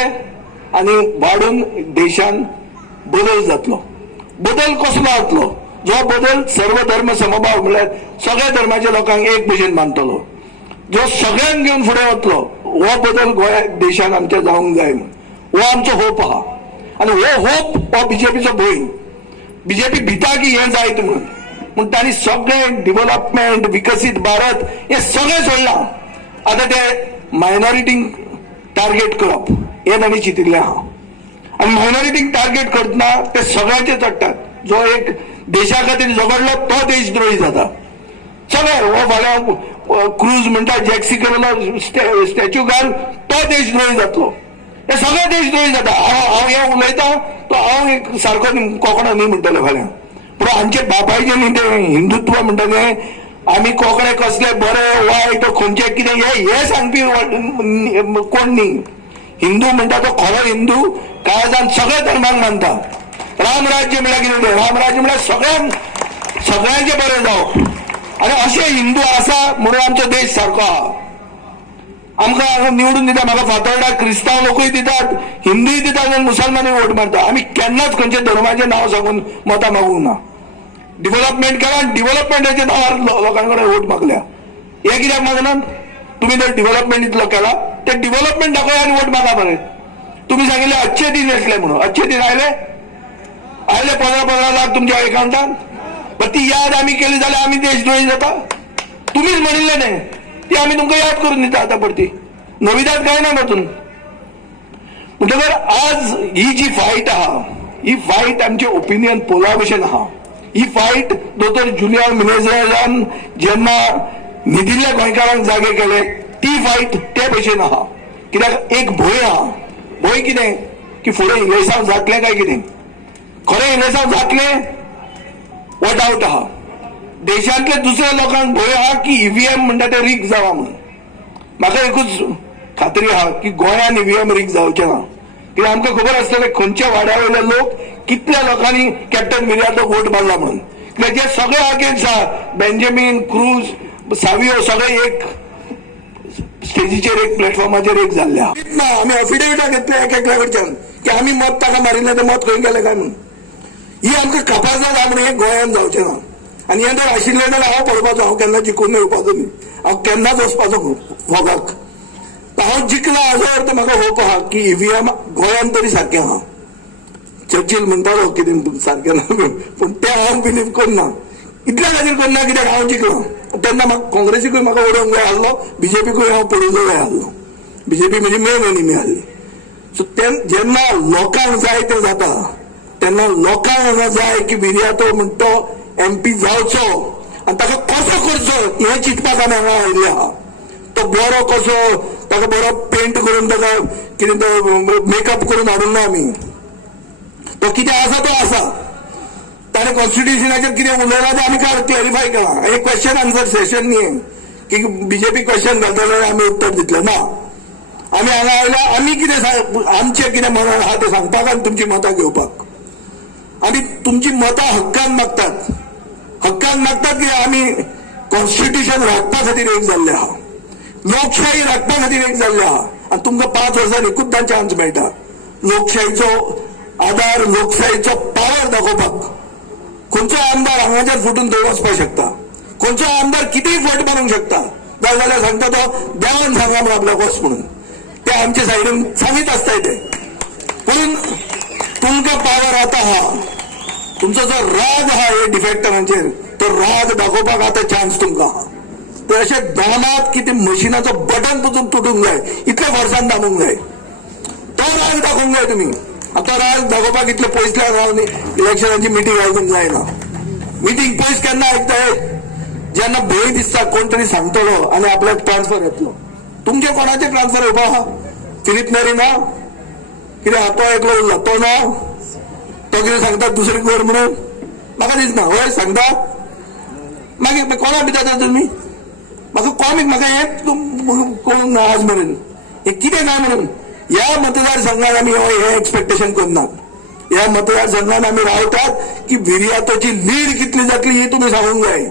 वाडतले आणि वाढून देशान बदल जातलो. बदल कसलो जातलो? जो बदल सर्व धर्म समभाव म्हळ्यार सगळ्या धर्माच्या लोकांक एक भशेन मानतलो, जो सगळ्यांक घेवन फुडें वतलो. हो बदल गोंया देशान आमच्या जावंक जाय म्हण हो आमचो होप आहा. आनी हो होप हो बीजेपीचो भंय. बीजेपी भिता की हें जायत म्हण तांणी सगळें डेव्हलपमेंट विकसीत भारत हें सगळें सोडलां. आतां ते मायनॉरिटींक टार्गेट करप हें तांणी चिंतिल्लें आहा. आनी मायनॉरिटींक टार्गेट करतना ते सगळ्यांचे चडटात. जो एक देशा खातीर झगडलो तो देशद्रोही जाता. सगळे हो फाल्यां क्रूज म्हणटा जॅक्सिकरलो स्टॅच्यू घाल तो देशद्रोही जातलो. हे सगळे देशद्रोही जाता. हांव हें उलयतां तो हांव एक सारको कोंकणा न्ही म्हणटले फाल्यां. पूण आमचे बापायचे न्ही ते हिंदुत्व म्हणटा तें आमी कोंकणे कसले बरे वायट खंयचे कितें हे सांगपी कोण न्ही. हिंदू म्हणटा तो खरो हिंदू काळजान सगळ्या धर्मांक मानता. रामराज्य म्हळ्यार कितें तें रामराज्य म्हळ्यार सगळ्यांचे बरें जावप. आनी अशे हिंदू आसा म्हणून आमचो देश सारको आहा. आमकां निवडून दिता म्हाका फातोर्डा क्रिस्तांव लोकूय दितात, हिंदूय दितात आनी मुसलमानूय वोट मारता. आमी केन्नाच खंयच्या धर्माचें नांव सांगून मतां मागूंक ना. डेव्हलपमेंट केला आनी डेव्हलपमेंटाच्या नांवार लोकां कडेन वोट मागल्या. हे कित्याक मागनात? तुमी जर डेव्हलपमेंट इतलो केला ते डेव्हलपमेंट दाखया आनी वोट मागा मरे. तुमी सांगिल्ले अच्छे दिन येतले म्हणून. अच्छे दिन आयले 15 लाख तुमच्या अकाउंटान. ती याद आमी केली जाल्यार आमी देशद्रोही जाता. तुम्हीच म्हणिल्ले न्ही ती आमी तुमकां याद करून दिता आतां परती. नविदाद काय ना तातूंत. म्हणटकर आज ही जी फायट आहा ही फायट आमचे ओपिनियन पोला भशेन आहा. ही फायट दोतोर जुलियन मिनेझान जेन्ना न्हिदिल्ल्या गोंयकारांक जागे केले ती फायट ते भशेन आहा. कित्याक एक भंय आहा. भंय कितें की फुडें इलेक्शन जातलें काय कितें. खरें इलेक्शन जातलें हो डावट आहा. देशांतल्या दुसऱ्या लोकांक भंय आहा की ईव्हीएम म्हणटा ते रीक जावा म्हणून. म्हाका एकूच खात्री आहा की गोंयान ईव्हीएम रीक जावचें ना. कित्याक आमकां खबर आसतलें खंयच्या वाड्या वयले लोक कितल्या लोकांनी कॅप्टन मिरांडो वोट मारला म्हणून. कित्याक जे सगळे अगेन्स्ट आहा बेंजामीन क्रूज सावियो सगळे एक स्टेजीचेर एक प्लॅटफॉर्माचेर एक जाल्ले आहा. ना आमी एफिडेविटां घेतले एकल्या कडच्यान की आमी मत ताका मारिल्लें तें मत खंय गेलें काय म्हणून. ही आमकां कपासां जाय म्हणून हें गोंयान जावचें ना. आनी हें जर आशिल्लें जाल्यार हांव पळोवपाचो. हांव केन्ना जिखून येवपाचो न्ही. हांव केन्नाच वचपाचो वोगाक. हांव जिखला हाजो अर्थ म्हाका होप आहा की ईव्हीएम गोंयान तरी सारकें आहा. चर्चिल म्हणटालो कितें सारकें ना पूण तें हांव बिलीव करना. इतल्या खातीर करना कित्याक हांव जिखलो. तेन्ना म्हाका काँग्रेसीकूय म्हाका उडोवंक जाय आसलो, बीजेपीकूय हांव पडूंक जाय आसलो. बीजेपी म्हणजे मेन एनिमी आसली. सो जेन्ना लोकांक जाय तें जाता तेन्ना लोकांक हांगा जाय की विर्यातो म्हणटा तो MP जावचो आनी ताका कसो करचो हें चिंतपाक आमी हांगा आयिल्ले आहा. तो बरो कसो ताका बरो पेंट करून ताका कितें तो मेकअप करून हाडूंक ना आमी. तो कितें आसा तो आसा. ताणें कॉन्स्टिट्युशनाचेर कितें उलयलां तें आमी काल क्लॅरिफाय केलां. हे क्वेश्चन आन्सर सेशन न्ही की बीजेपी क्वेश्चन घालतले आनी आमी उत्तर दितले ना. आमी हांगा आयल्या आमी कितें आमचें कितें मनान आहा तें सांगपाक आनी तुमची मतां घेवपाक. आमी तुमची मतां हक्कान मागतात. हक्कान मागतात की आमी कॉन्स्टिट्युशन राखपा खातीर एक जाल्ले आहा. लोकशाही राखपा खातीर एक जाल्ले आहा. आनी तुमकां 5 वर्सांनी एकूचदां चान्स मेळटा लोकशाहीचो आधार लोकशाहीचो पावर दाखोवपाक. खंयचो आमदार हांगाच्यार फुटून थंय वचपाक शकता. खंयचो आमदार कितेंय फट मारूंक शकता. जाल्यार सांगता तो देवान सांगा म्हणून आपल्याक वच म्हणून. ते आमचे सायडीन सांगीत आसताय ते. पूण तुमकां पावर आतां आहा. तुमचो जो राग आहा हे डिफेक्टरांचेर तो राग दाखोवपाक आतां चान्स तुमकां आहा. ते अशे दामात की ते मशिनाचो बटन पसून तुटूंक जाय इतल्या वर्सान दामूंक जाय. तो राग दाखोवंक जाय तुमी. आतां राग दाखोवपाक इतले पयसल्यान राव न्ही. इलेक्शनाची मिटींग आयकूंक जायना. मिटींग पयस केन्ना आयकताय जेन्ना भंय दिसता कोण तरी सांगतलो आनी आपल्याक ट्रान्सफर येतलो. तुमचे कोणाचे ट्रान्सफर येवपा आहा? फिलिप नेरी ना कित्याक तो एकलो उरला तो ना. तो कितें सांगता दुसरे कर म्हणून म्हाका दिसना. हय सांगता मागीर कोणा भितर तुमी म्हाका कॉमीक म्हाका हें कळूंक ना आज मेरेन हें कितें काय म्हणून. ह्या मतदारसंघात आमी हे एक्सपेक्टेशन करनात. ह्या मतदारसंघात आमी रावतात की विर्यातोची लीड कितली जातली ही तुमी सांगूंक जाय.